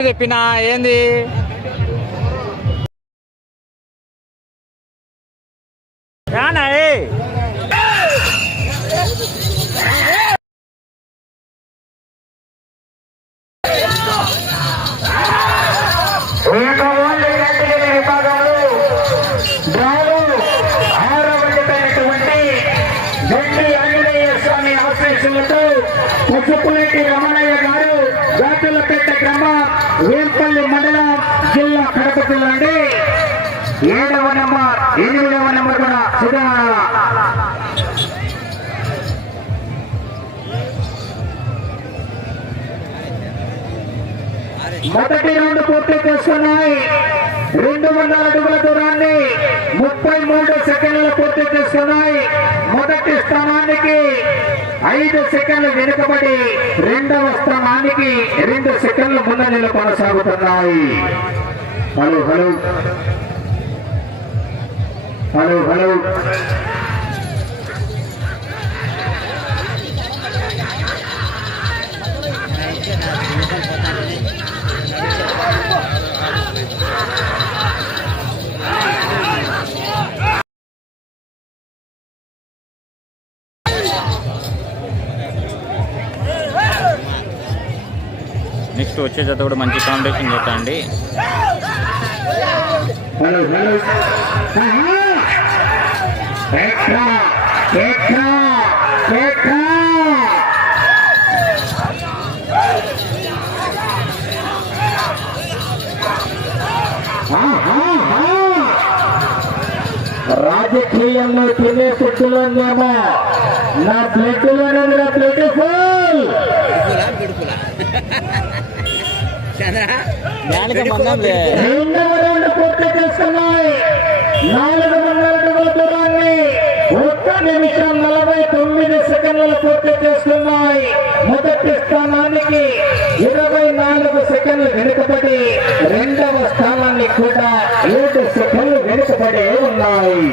చెప్పినా ఏంది? రానా ఏ మొదటి రౌండ్ పూర్తి చేసుకున్నాయి రెండు వందల అడుగుల దూరాన్ని ముప్పై మూడు సెకండ్లు పూర్తి చేసుకున్నాయి మొదటి స్థానానికి ఐదు సెకండ్లు వెనుకబడి రెండవ స్థానానికి రెండు సెకండ్లు ముందంజలు కొనసాగుతున్నాయి hello hello. Hello hello. Next వచ్చే జత కూడా మంచి ఫౌండేషన్ చేస్తా అండి. రాజకీయంలో తినే పుట్టులోనేమో నా ప్లేట్లోనే నా ప్లేట్ ఫుల్ రెండవ రౌండ్ పూర్తి నాలుగు వందల అడుగుల దూరాన్ని ఒక్క నిమిషం నలభై తొమ్మిది సెకండ్లు పూర్తి చేసుకున్నాయి మొదటి స్థానానికి ఇరవై నాలుగు సెకండ్లు వెనుకబడి రెండవ స్థానాన్ని కూడా ఏడు సెకండ్లు వెనుకబడి ఉన్నాయి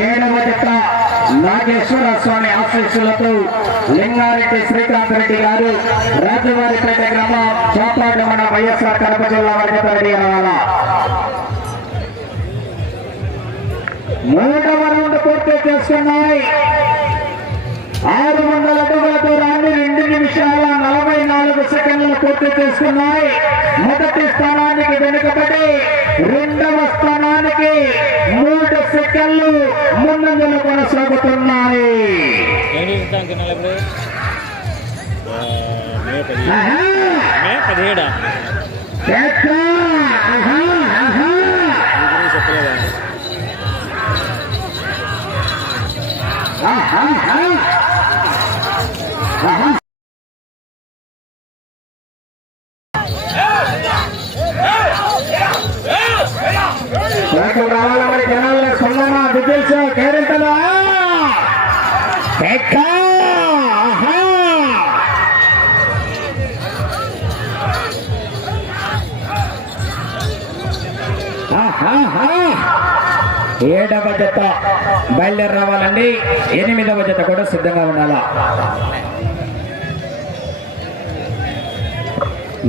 ఏడవ జత నాగేశ్వర స్వామి ఆశీస్సులతో లింగారెడ్డి శ్రీకాంత్ రెడ్డి గారు రాజవారిపేట గ్రామం చోపాడు మన వైఎస్ఆర్ కడప జిల్లా వారికి రెడీ కావాలా మూడవ రౌండ్ పూర్తి చేస్తున్నాయి ఆరు వందల అడుగుల దూరాన్ని నిమిషాల నలభై నాలుగు సెకండ్లు పూర్తి చేసుకున్నాయి. మొదటి స్థానానికి వెనుకబడి రెండవ స్థానానికి మూడు సెకండ్లు ముందంజలు కొనసాగుతున్నాయి! ఆహా! ఏడవ జత బయలుదేరి రావాలండి ఎనిమిదవ జత కూడా సిద్ధంగా ఉండాలా?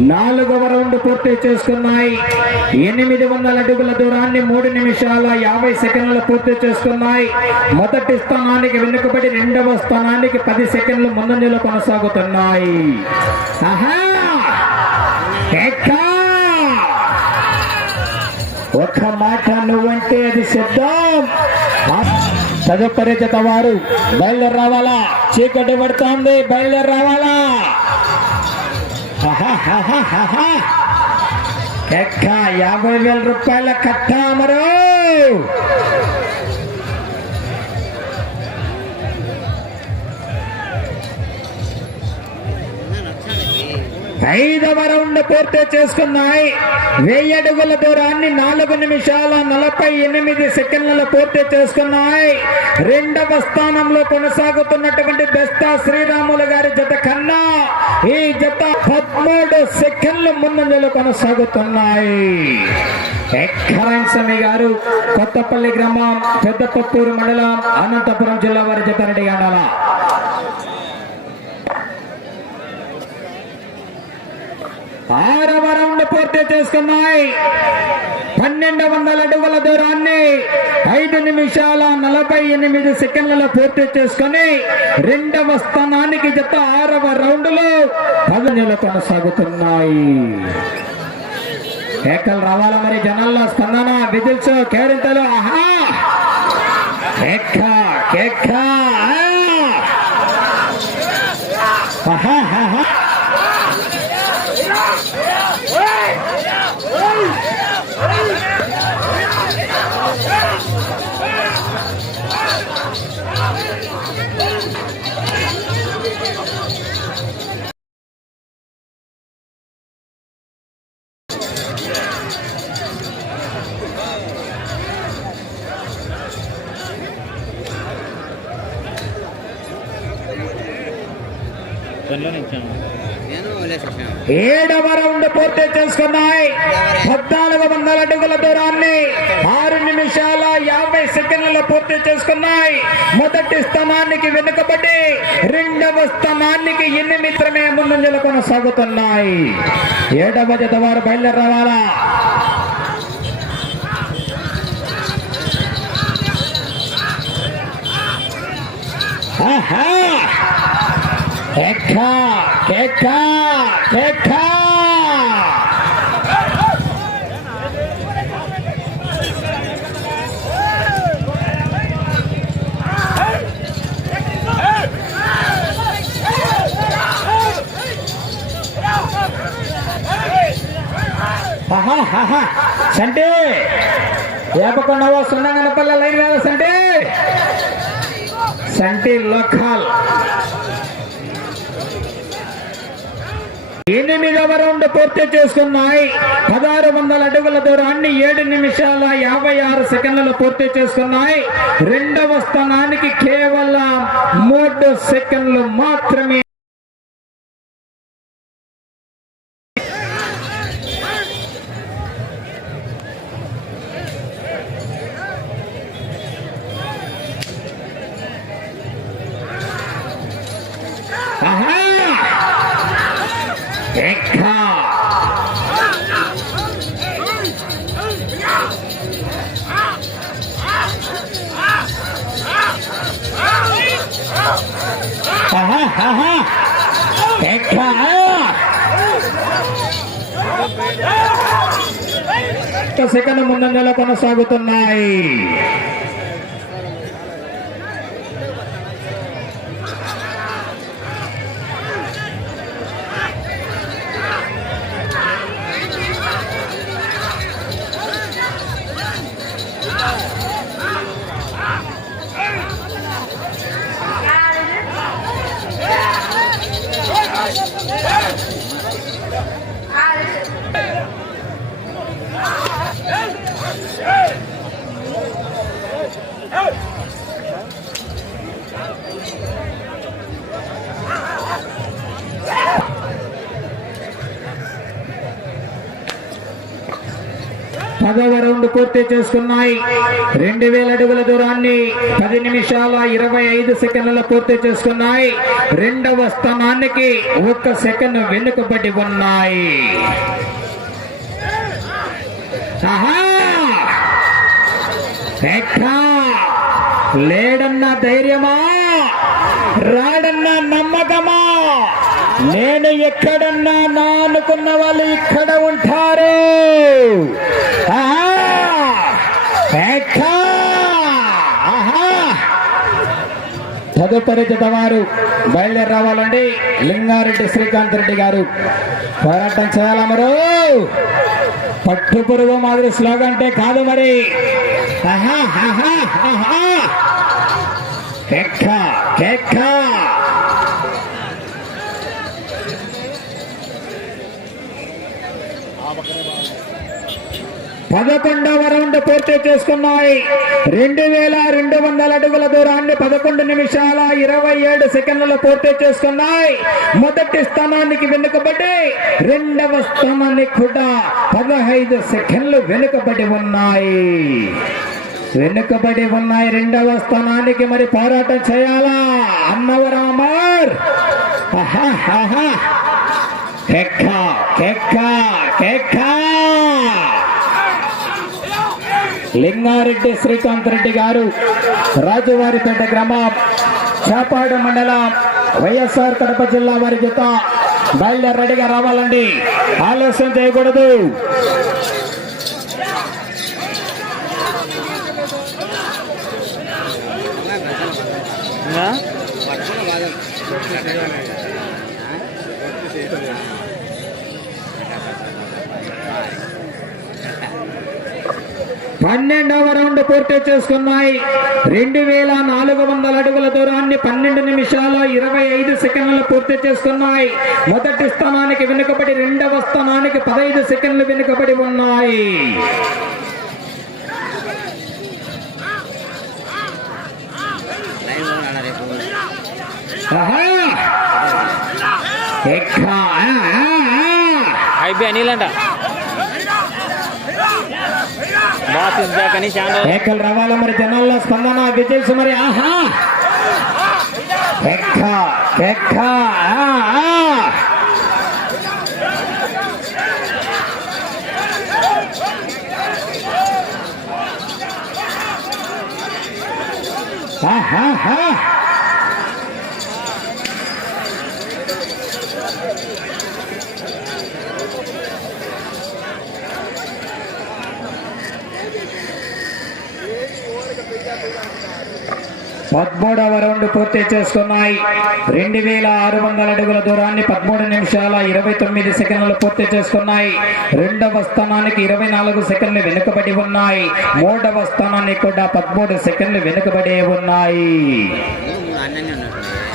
నాలుగవ రౌండ్ పూర్తి చేసుకున్నాయి ఎనిమిది వందల అడుగుల దూరాన్ని మూడు నిమిషాల యాభై సెకండ్లు పూర్తి చేసుకున్నాయి మొదటి స్థానానికి వెనుకబడి రెండవ స్థానానికి పది సెకండ్లు ముందంజలో కొనసాగుతున్నాయి. ఒక మాట నువ్వంటే అది సిద్ధం. తదుపరి జత వారు బయలుదేరి రావాలా చీకటి పడుతోంది బయలుదేరి రావాలా ఎక్క యాభై వేల రూపాయల కట్ట అమరు. ఐదవ రౌండ్ పూర్తి చేసుకున్నాయి. వెయ్యి అడుగుల దూరాన్ని నాలుగు నిమిషాల నలభై ఎనిమిది సెకండ్లలో పూర్తి చేసుకున్నాయి. రెండవ స్థానంలో కొనసాగుతున్నటువంటి బెస్తా శ్రీరాములు మూడు పదమూడు సెకండ్లు కొనసాగుతున్నాయి. ఎక్కరాయన్ గారు కొత్తపల్లి గ్రామం పెద్దపప్పూరు మండలం అనంతపురం జిల్లా వారి జత రెడీ ఆరవ రౌండ్ పూర్తి చేసుకున్నాయి. పన్నెండు వందల అడుగుల దూరాన్ని ఐదు నిమిషాల నలభై ఎనిమిది సెకండ్లలో పూర్తి చేసుకుని రెండవ స్థానానికి జత ఆరవ రౌండ్లో పదనెలు కొనసాగుతున్నాయి. కేకలు రావాలా మరి జనాల్లో? స్పందన? విజిల్స్? కేరింతలు? ఆహా! కేక్క కేక్క ఆహా! ఏడవ రౌండ్ పూర్తి చేసుకున్నాయి. పద్నాలుగు వందల అడుగుల దూరాన్ని ఆరు నిమిషాల యాభై సెకండ్లలో పూర్తి చేసుకున్నాయి. మొదటి స్థానానికి వెనుకబడి రెండవ స్థానానికి ఎనిమిది మాత్రమే ముందంజలు కొనసాగుతున్నాయి ఏడవ జత వారు బయలుదేరి రావాలా ఆహా! కేక కేక కేక సంటే. ఏపకుండా వస్తున్నా కనపల్ల లైన్ మీద సంటే. సంటే లోకాల్. ఎనిమిదవ రౌండ్ పూర్తి చేసుకున్నాయి? పదహారు వందల అడుగుల దూరాన్ని ఏడు నిమిషాల యాభై ఆరు సెకండ్లలో పూర్తి చేసుకున్నాయి. రెండవ స్థానానికి కేవలం మూడు సెకండ్లు మాత్రమే సెకండ్ ముందంజలో కొనసాగుతున్నాయి పదవ రౌండ్ పూర్తి చేసుకున్నాయి. రెండు వేల అడుగుల దూరాన్ని పది నిమిషాల ఇరవై ఐదు సెకండ్లలో పూర్తి చేసుకున్నాయి. రెండవ స్థానానికి ఒక్క సెకండ్ వెనుకబడి ఉన్నాయి. లేడన్న ధైర్యమా? రాడన్న నమ్మకమా? నేను ఎక్కడన్నా నా అనుకున్న వాళ్ళు ఇక్కడ ఉంటారు ఆహా! ఎక్కా! ఆహా! తదుపరి జత వారు బయలుదేరి రావాలండి. లింగారెడ్డి శ్రీకాంత్ రెడ్డి గారు. పోరాటం చేయాలా మరో? పట్టు పురుగు మాదిరి స్లోగన్ అంటే కాదు మరి. ఆహా, ఆహా, ఆహా. కేక్క కేక్క. పదకొండవ రౌండ్ పూర్తి చేసుకున్నాయి. రెండు వేల రెండు వందల అడుగుల దూరాన్ని పదకొండు నిమిషాల ఇరవై ఏడు సెకండ్లలో పూర్తి చేసుకున్నాయి. మొదటి స్థానానికి వెనుకబడి రెండవ స్థానానికి కూడా పదహైదు సెకండ్లు వెనుకబడి ఉన్నాయి. వెనుకబడి ఉన్నాయి. రెండవ స్థానానికి మరి పోరాటం చేయాలా? అన్నవరామర్! ఆహా, ఆహా. కెక్క కెక్క కెక్క! లింగారెడ్డి శ్రీకాంత్ రెడ్డి గారు రాజువారిపేట గ్రామం చేపాడు మండలం వైఎస్ఆర్ కడప జిల్లా వారి జత బయలుదేరడిగా రెడీగా రావాలండి ఆలస్యం చేయకూడదు Yeah. పన్నెండవ రౌండ్ పూర్తి చేసుకున్నాయి. రెండు వేల నాలుగు వందల అడుగుల దూరాన్ని పన్నెండు నిమిషాల ఇరవై ఐదు సెకండ్లు పూర్తి చేసుకున్నాయి మొదటి స్థానానికి వెనుకబడి రెండవ స్థానానికి పదహైదు సెకండ్లు వెనుకబడి ఉన్నాయి. అయిపోయి అనిలంట ఎక్కడ రావాలా మరి జనాల్లో స్పందన విజయ్ మరి ఆహా! ఎక్క ఎక్క ఆ, పదమూడవ రౌండ్ పూర్తి చేసుకున్నాయి. రెండు వేల ఆరు వందల అడుగుల దూరాన్ని పదమూడు నిమిషాల ఇరవై తొమ్మిది సెకండ్లు పూర్తి చేసుకున్నాయి. రెండవ స్థానానికి ఇరవై నాలుగు సెకండ్లు వెనుకబడి ఉన్నాయి. మూడవ స్థానానికి కూడా పదమూడు సెకండ్లు వెనుకబడి ఉన్నాయి.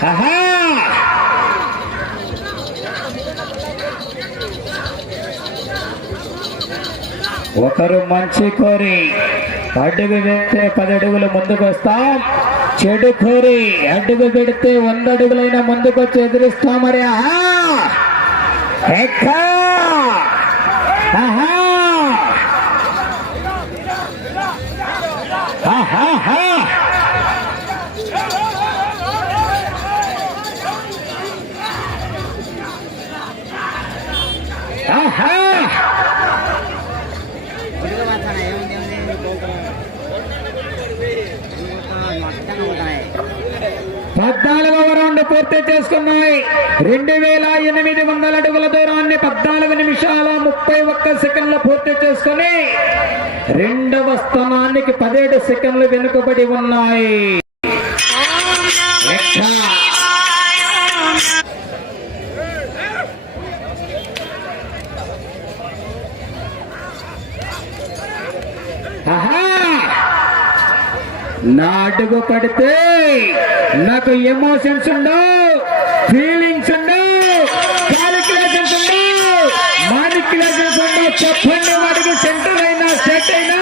ఆహా! ఒకరు మంచి కోరి అడుగు వేస్తే పది అడుగులు ముందుకు వస్తాం చెడు కోరి అడుగు పెడితే వంద అడుగులైనా ముందుకు వచ్చి మరి. ఆహా! పూర్తి చేసుకున్నాయి. రెండు వేల ఎనిమిది వందల అడుగుల దూరాన్ని పద్నాలుగు నిమిషాల ముప్పై ఒక్క సెకండ్లు పూర్తి చేసుకుని రెండవ స్థానానికి పదిహేడు సెకండ్లు వెనుకబడి ఉన్నాయి. అడుగు పడితే నాకు ఎమోషన్స్ ఉండవు ఫీలింగ్స్ ఉండవు క్యాలిక్యులేషన్స్ ఉండవు మానిక్యులేషన్స్ ఉండవు చెప్పండి వాడికి సెంటర్ అయినా సెట్ అయినా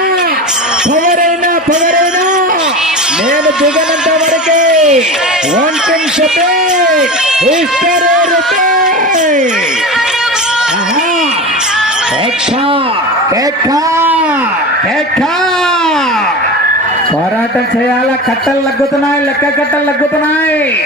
పవర్ అయినా పవర్ అయినా. నేను దిగనంత వరకే వన్ టెన్ ఇస్తారు ఆహా. ఎక్కా ఎక్కా ఎక్కా పోరాటం చేయాలా? కట్టలు లగ్గుతున్నాయి లెక్క కట్టలు లగ్గుతున్నాయి.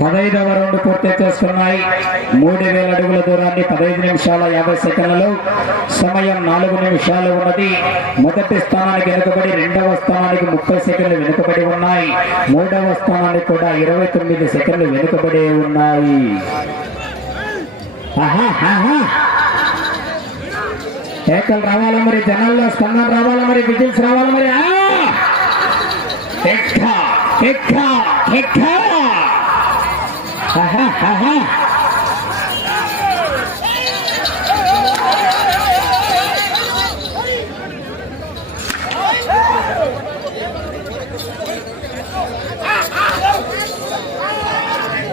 పదహైదవ రౌండ్ పూర్తి చేస్తున్నాయి. మూడు వేల అడుగుల దూరాన్ని పదహైదు నిమిషాల యాభై సెకండ్లలో సమయం నాలుగు నిమిషాలు ఉన్నది. మొదటి స్థానానికి వెనుకబడి రెండవ స్థానానికి ముప్పై సెకండ్లు వెనుకబడి ఉన్నాయి. మూడవ స్థానానికి కూడా ఇరవై తొమ్మిది సెకండ్లు వెనుకబడి ఉన్నాయి. ఏకలు రావాలి మరి జనాల్లో స్పందన రావాలి మరి విజిల్స్ రావాలి మరి. ఎక్క ఎక్క ఎక్క.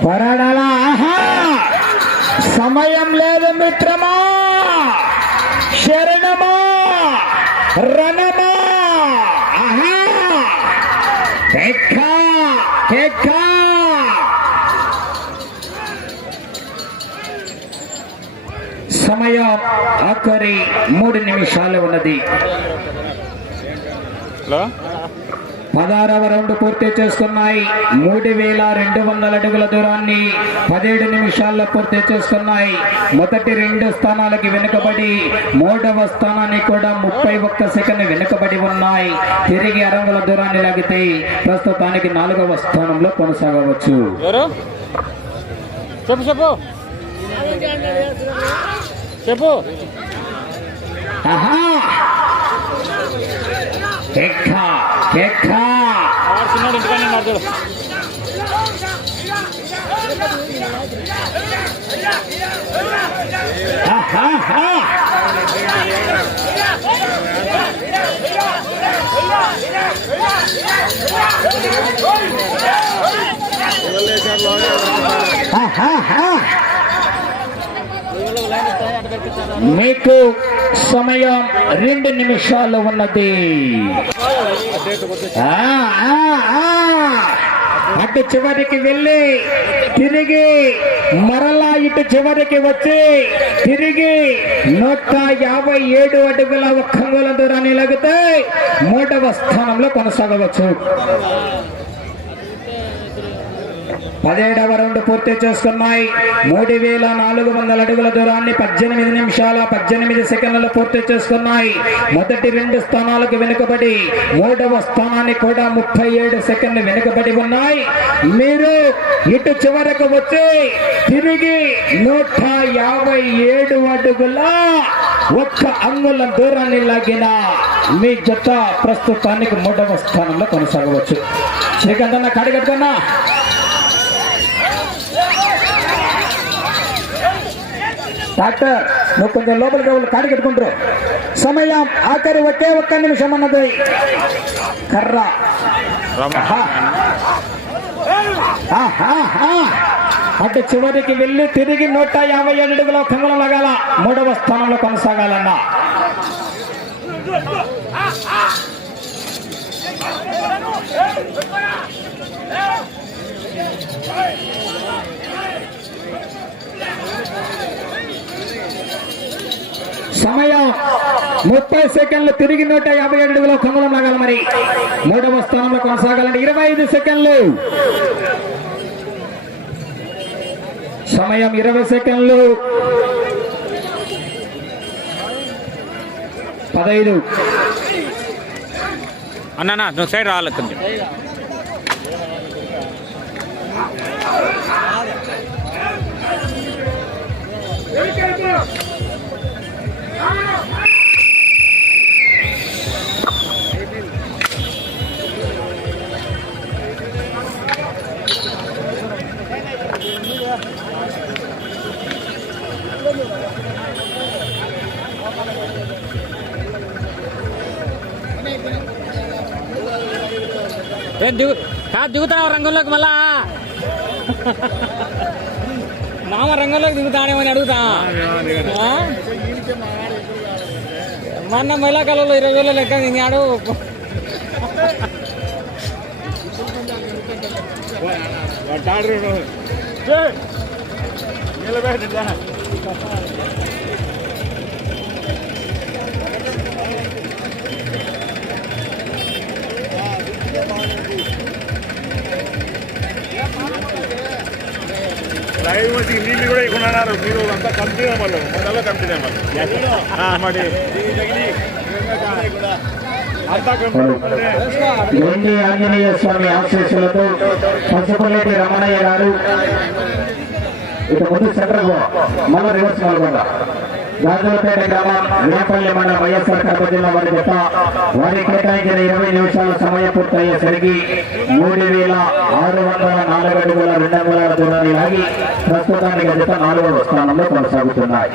పరడలా ఆహా! సమయం లేదు మిత్రమా! శరణమా! రణమా! ఆహా! సమయం ఆఖరి మూడు నిమిషాలు ఉన్నది. పదహారవ రౌండ్ పూర్తి చేసుకున్నాయి మూడు వేల రెండు వందల అడుగుల దూరాన్ని పదిహేడు నిమిషాల్లో పూర్తి చేసుకున్నాయి మొదటి రెండు స్థానాలకి వెనుకబడి మూడవ స్థానాన్ని కూడా ముప్పై ఒక్క సెకండ్ వెనుకబడి ఉన్నాయి. తిరిగి అరంగుల దూరాన్ని లాగితే ప్రస్తుతానికి నాలుగవ స్థానంలో కొనసాగవచ్చు. చెప్పు చెప్పు. చెప్పు చిన్నోడు ఇంటికానే మాట్లాడు ఆహాహా. ఆహాహా. మీకు సమయం రెండు నిమిషాలు ఉన్నది. ఆ, అటు చివరికి వెళ్ళి తిరిగి మరలా ఇటు చివరికి వచ్చి తిరిగి నూట యాభై ఏడు అడుగుల ఒక్క అంగుళం దూరాన్ని లాగితే మూడవ స్థానంలో కొనసాగవచ్చు. పదిహేడవ రౌండ్ పూర్తి చేసుకున్నాయి. మూడు వేల నాలుగు వందల అడుగుల దూరాన్ని పద్దెనిమిది నిమిషాల పద్దెనిమిది సెకండ్లు పూర్తి చేసుకున్నాయి. మొదటి రెండు స్థానాలకు వెనుకబడి మూడవ స్థానాన్ని కూడా ముప్పై ఏడు సెకండ్లు వెనుకబడి ఉన్నాయి. మీరు ఇటు చివరకు వచ్చి తిరిగి నూట యాభై ఏడు అడుగుల ఒక్క అంగుళం దూరాన్ని లాగిన మీ జత ప్రస్తుతానికి మూడవ స్థానంలో కొనసాగవచ్చు. శ్రీకాంత్ కడగట్టుకున్నా డాక్టర్ నువ్వు కొంచెం లోపలికి వాళ్ళు కాడి కట్టుకుంటారు. సమయం ఆఖరి ఒకే ఒక్క నిమిషం అన్నది. కర్ర. అటు చివరికి వెళ్ళి తిరిగి నూట యాభై ఏడు అడుగుల కంగళం లగాల మూడవ స్థానంలో కొనసాగాలన్నా. సమయం ముప్పై సెకండ్లు తిరిగి నూట యాభై ఏడు అడుగుల కంగళం లాగాలి మరి. మూడవ స్థానంలో కొనసాగాలని ఇరవై ఐదు సెకండ్లు. సమయం ఇరవై సెకండ్లు. పదహైదు అన్న సైడ్ రాలేదు కొంచెం. కాదు దిగుతావు రంగంలోకి మళ్ళా? మామ రంగంలోకి దిగుతానేమని అడుగుతా. మొన్న మహిళా కళలో ఇరవై వేల లెక్క దిగాడు లైవ్ వచ్చి నీళ్ళు కూడా ఇక్కున్నారు మీరు అంతా కంపెనీ వాళ్ళు మొదల కంపెనీ వాళ్ళు మరి. అంతా వెండి ఆంజనేయ స్వామి ఆశీస్సులతో పసుపులేటి రమణయ్య గారు ఇక ముందు సెంటర్ మళ్ళీ రివర్స్ నల్గొండ గాజులపేట గ్రామం రేపల్లి మండలం వైఎస్ఆర్ కడప జిల్లా వారి జత వారి కేటాయించిన ఇరవై నిమిషాల సమయం పూర్తయ్యేసరికి మూడు వేల ఆరు వందల నాలుగు అడుగుల రెండు వందల దూరాన్ని లాగి ప్రస్తుతానికి జత నాలుగవ స్థానంలో కొనసాగుతున్నాయి